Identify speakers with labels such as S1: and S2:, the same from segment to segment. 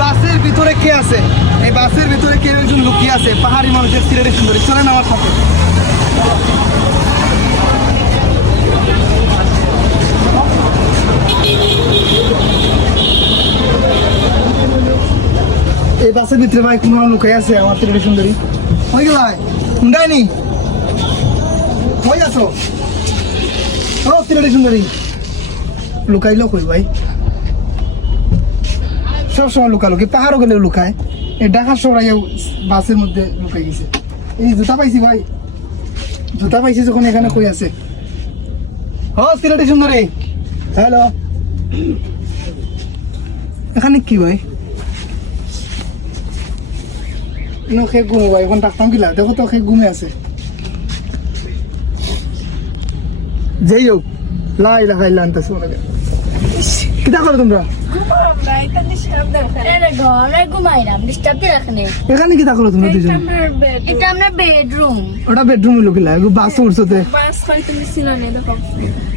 S1: বাসের ভিতরে কে আছে? এই বাসের ভিতরে কে একজন লুকিয়ে আছে, পাহাড়ি মানুষের সিলেটে সুন্দরী। চলেন আমার সাথে। এই বাসের ভিতরে ভাই কোনো লুকাই আছে, আমার সিলেটে সুন্দরী। ওই গেল ভাই? হুন্ডাইনি? কই আছো? ও সিলেটে সুন্দরী। লুকাইলো কই ভাই? সব সময় লুকালুকি পাহাড়ও গেলেও লুকায়? এই ঢাকা শহরাইও বাসের মধ্যে লুকাই গেছে। এই জুতা পাইছি ভাই। জুতা পাইছি যখন এখানে কই আছে। ও সিলেটি সুন্দরী। হ্যালো। এখানে কি ভাই? সে ঘুমো ভাই, এখন ডাক্তার কিলা দেখো তো সে ঘুমে আছে। যেই হোক লাই লাগাই লানতেছে কিতা করো তোমরা?
S2: আরে ঘরে ঘুমাইলাম ডিস্টার্ব দিয়ে
S1: এখানে কিতা করো তোমরা দুজন
S2: এটা আমরা বেডরুম
S1: ওটা বেডরুম লুকিলা বাস উঠছোতে
S3: বাস খালি তুমি ছিল না দেখো।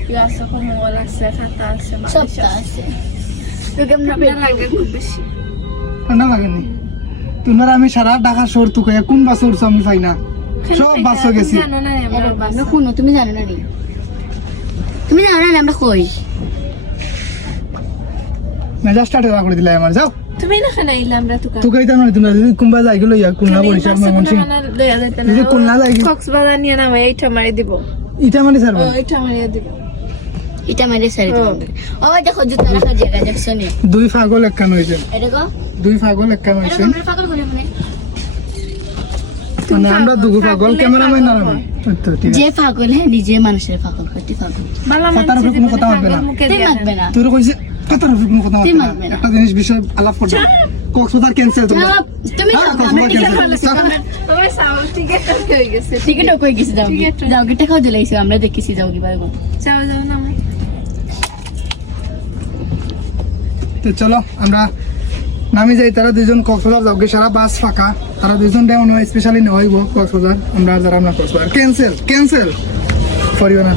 S3: গ্লাস কমল আছে খাতা
S1: ঠান্ডা লাগেনি তোমার আমি সারা ঢাকা শহর তুকে কোন বাস উঠছো আমি পাই না। সব বাস গেছি।
S2: তুমি জানো না তুমি জানো না আমরা কই?
S1: মেজাজ স্টার্ট করে দিলাই আমার যাও।
S3: তুমি না খানা ইলা আমরা তুকা
S1: তুকে এটা নয় তোমরা যদি কোনবা যাই গেলো ইয়া খুলনা বরিশাল ময়মনসিং যদি খুলনা যাই
S3: কক্সবাজার নিয়ে নামে এইটা মারি দিব।
S1: ইটা মানে স্যার
S3: এইটা মারিয়ে দিব।
S2: এটা মেরে সারি ও। দেখো জুতা রাখার জায়গা দেখছ
S1: দুই পাগল একখান হয়েছে
S2: এটা
S1: দুই পাগল একখান
S2: এটা আমরা পাগল করে মানে
S1: মানে আমরা দুগু পাগল ক্যামেরাম্যান না আমি আচ্ছা,
S2: যে পাগল হ্যাঁ নিজে মানুষের পাগল করতে পাগল।
S3: বালা
S1: কথার কথা মানবে না।
S2: তুই
S3: দিয়ে
S1: কোনো কথা না।
S2: না।
S1: একটা জিনিস বিষয় আলাপ করবে। কক্সবাজার ক্যান্সেল
S2: তুমি
S1: হ্যাঁ, কক্সবাজার
S3: সাউন্ড টিকেট হয়ে গেছে।
S2: টিকিটও কই গেছি যাও। যাও গিটা খাও দিলাইছো আমরা দেখেছি যাও কি পারব
S3: যাও যাও না
S1: তো চলো আমরা নামি যাই। তারা দুজন কক্সবাজার যাও সারা বাস ফাঁকা। তারা দুজন দেওয়া নয় স্পেশালি নয় কক্সবাজার। আমরা যারা আমরা কক্সবাজার। ক্যান্সেল ক্যান্সেল করিও না